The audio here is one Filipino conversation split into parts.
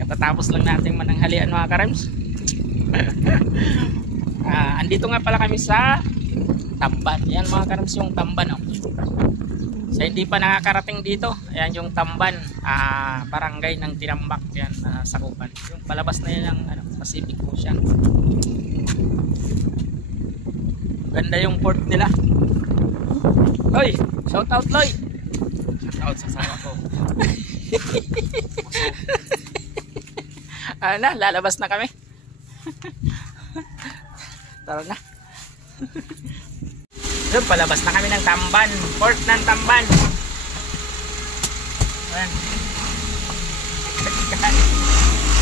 Katatapos lang natin mananghalian mga karems. Andito nga pala kami sa Tamban. Yan mga karems yung Tamban. Oh. So hindi pa nakakarating dito. Ayan yung Tamban. Barangay ng Tinambak. Yan sakupan. Yung palabas na yan ng Pacific Ocean. Ganda yung port nila. Hoy, shout out Loy. Shout out sa sama ko. Lalabas na kami. Tara na. Doon, palabas na kami ng Tamban. Port ng Tamban. Ayan.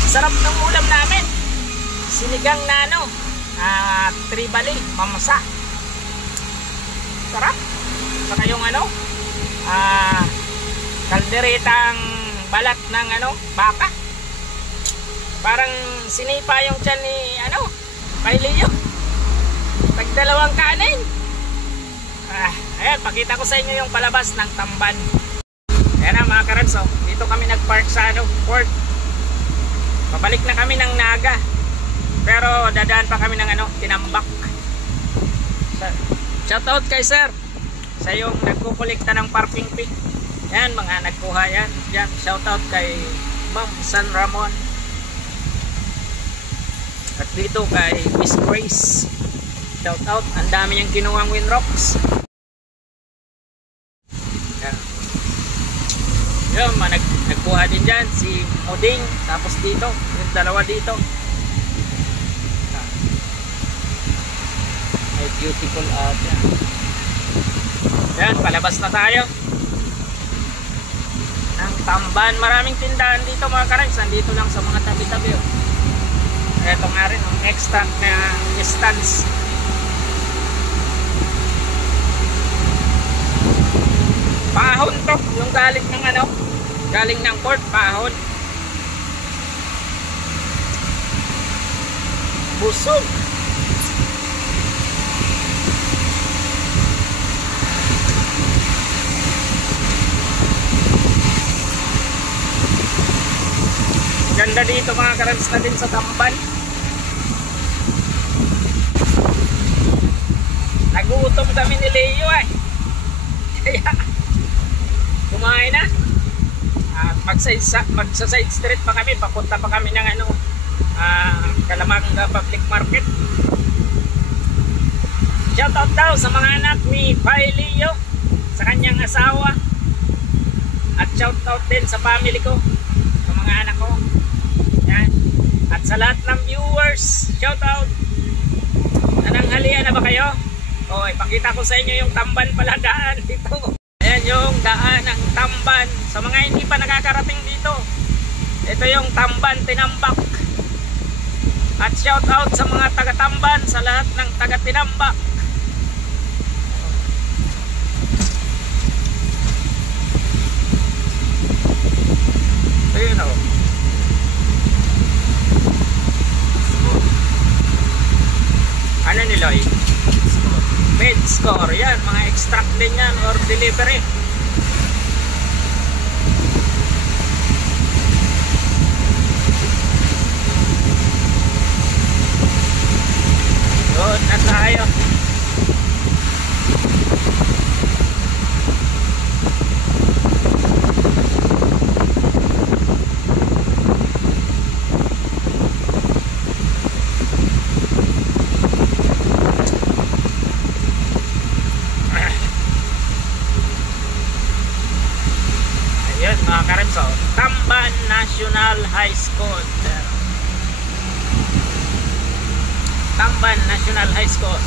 Sarap ng ulam namin. Sinigang na tribali, mamasa. Sarap. Saka yung kalderetang balat ng baka. Parang sinipa yung tiyan ni Pailio. Tagdalawang kanin. Ayan, pakita ko sa inyo yung palabas ng Tamban. Ayan na mga karems, dito kami nagpark sa port. Pabalik na kami ng Naga. Pero dadaan pa kami ng Tinambak. Shout out kay sir sa yung nagkukolekta ng parking fee. Yan, mga nagkuha yan. Yan, shout out kay Ma'am San Ramon. At dito kay Miss Grace. Shout out, ang dami niyang kinuhang Winrocks. Yan. Yan, nagkuha din dyan si Moding. Tapos dito, yung dalawa dito. Ay, beautiful out yan. Yan, palabas na tayo ng Tamban. Maraming tindahan dito mga karems. Nandito lang sa mga tabi-tabi. Ito nga rin ang extract na stance. Pahon to, yung galing ng galing ng port, pahon. Busog. Ganda dito mga karems na din sa Tamban. Nagutom kami ni Leo kaya kumain na. Magsa-side street pa kami. Papunta pa kami ng Calamanga Public Market. Shout out daw sa mga anak ni Pai Leo, sa kanyang asawa. At shout out din sa family ko, sa mga anak ko. Yan. At sa lahat ng viewers, shout out. Nananghalian na ba kayo? O, ipakita ko sa inyo yung Tamban pala daan dito. Ayan yung daan ng Tamban. Sa mga hindi pa nakakarating dito, ito yung Tamban Tinambak. At shout out sa mga taga Tamban, sa lahat ng taga Tinambak. Ayun o. Ano ni Loy? Med score. Yan, mga extract din yan or delivery. Doon na tayo. Mga karems, Tamban National High School. Tamban National High School.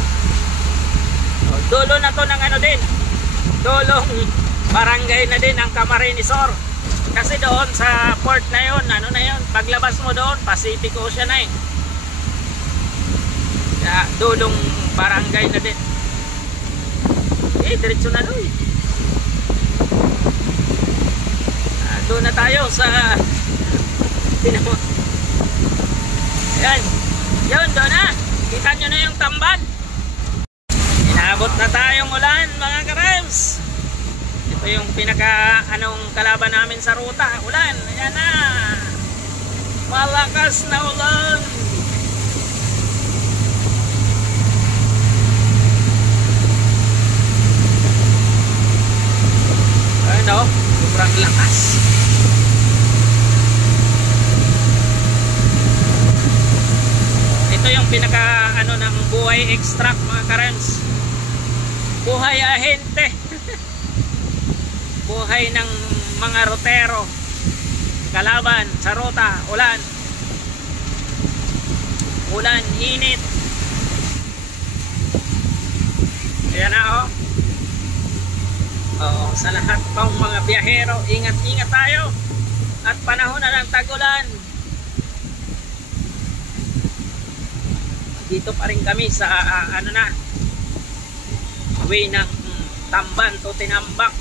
Dulo na to ng din. Dulong barangay na din ang Camarinesor. Kasi doon sa port na yun, na yun, paglabas mo doon, Pacific Ocean na Kaya dulong barangay na din. Diretso na doon. Doon na tayo sa Tinamo. Ayan. Yun, doon na. Kita nyo na yung Tamban. Inabot na tayong ulan mga karems. Ito yung pinaka kalaban namin sa ruta. Ulan. Ayan na. malakas na ulan. Ayun o, sobrang lakas. Ito yung pinaka ano ng buhay extract mga karams. Buhay ahente. Buhay ng mga rotero. Kalaban sa rota, ulan. Ulan, init. Ayan na oh. Oo, sa lahat pang mga biyahero, ingat-ingat tayo. At panahon na ng tag-ulan. Dito pa rin kami sa ano na, way ng Tamban to Tinambak.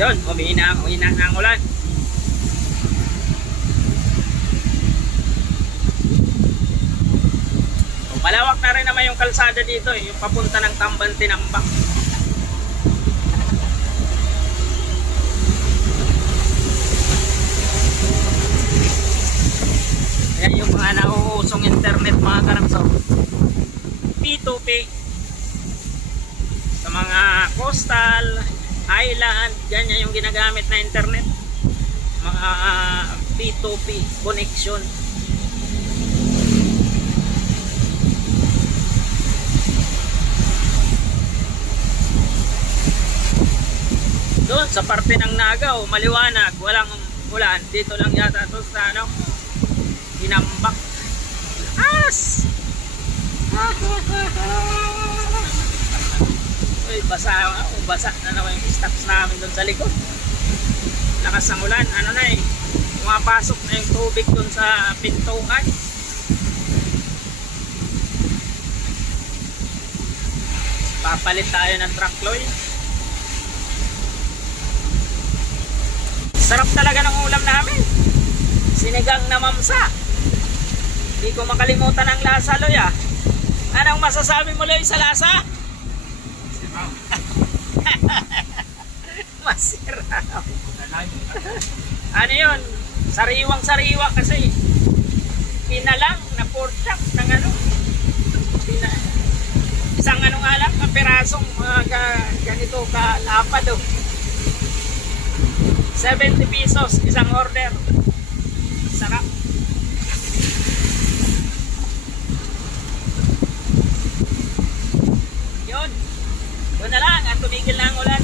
Yun, umihina ang ulan. Malawak na rin naman yung kalsada dito, yung papunta ng Tamban Tinambak. Ayan yung mga nauusong internet mga karamso. P2P. Sa mga coastal, island, ganyan yung ginagamit na internet. Mga P2P connection. Doon sa parte ng Nagaw, maliwanag, walang ulan. Dito lang yata ito sa ano, Tinambak. As! Uy, basa na naman yung stocks namin doon sa likod. Lakas ng ulan, ano na eh, pumapasok na yung tubig doon sa pintuan. Papalit tayo ng truckload. Sarap talaga ng ulam namin. Sinigang na mamsa. Hindi ko makalimutan ang lasa, Loy ah. Anong masasabi mo, Loy, sa lasa? Masarap. Ano yun? Sariwang-sariwa kasi. Pinalang na pork chop ng ano. Isang ano nga lang, perasong ganito kalapad oh. 70 pesos isang order. Sarap. Yun. Doon na lang at tumigil na ang ulan.